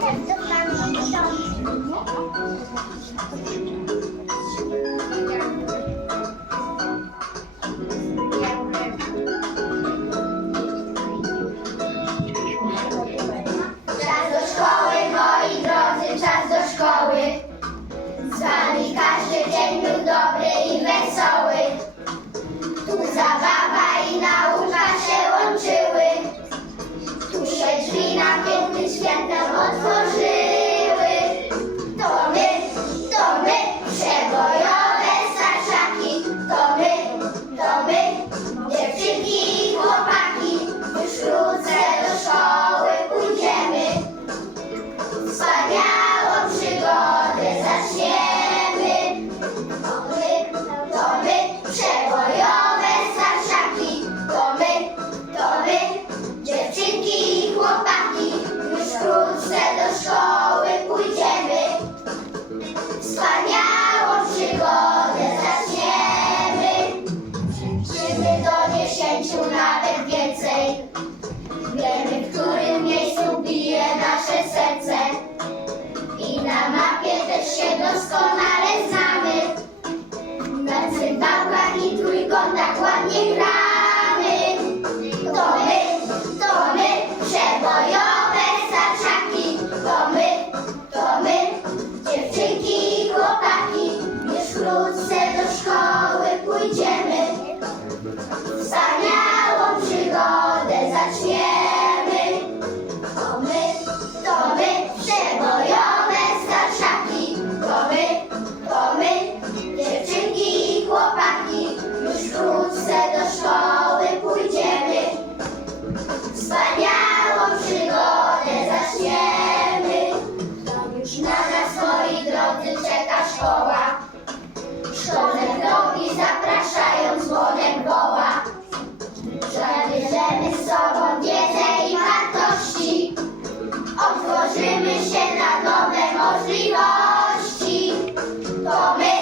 在看这班能上几 Amen.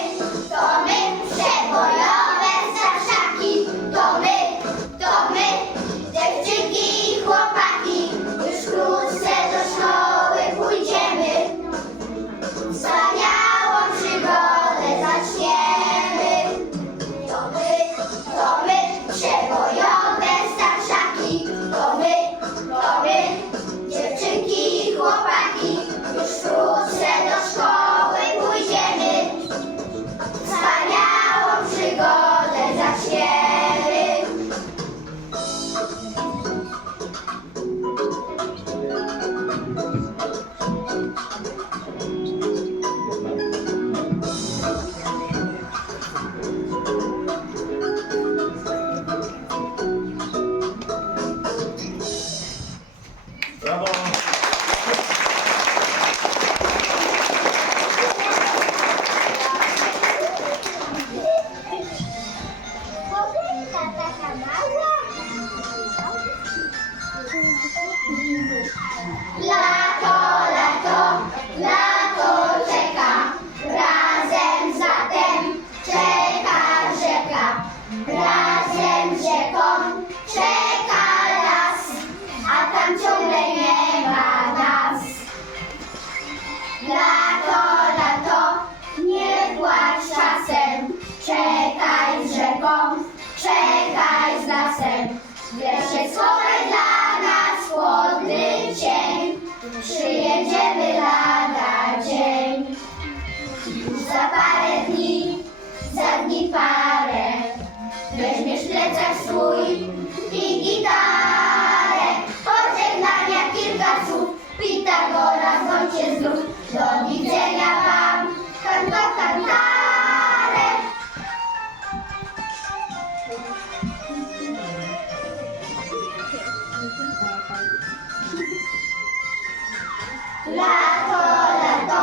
Lato, lato,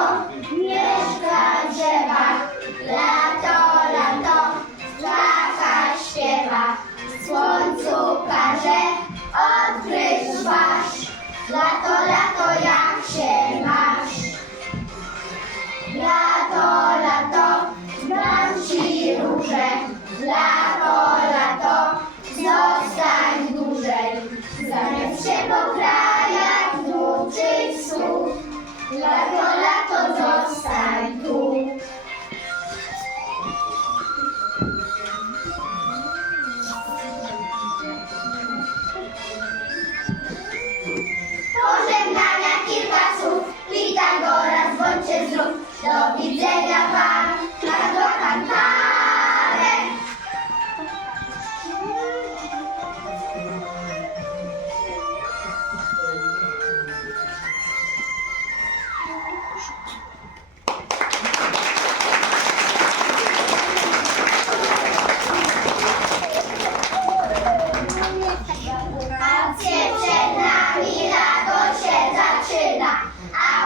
mieszka drzewa. Lato, lato, ptaka śpiewa. W słońcu parze, odkryć wasz. Lato, La Amen.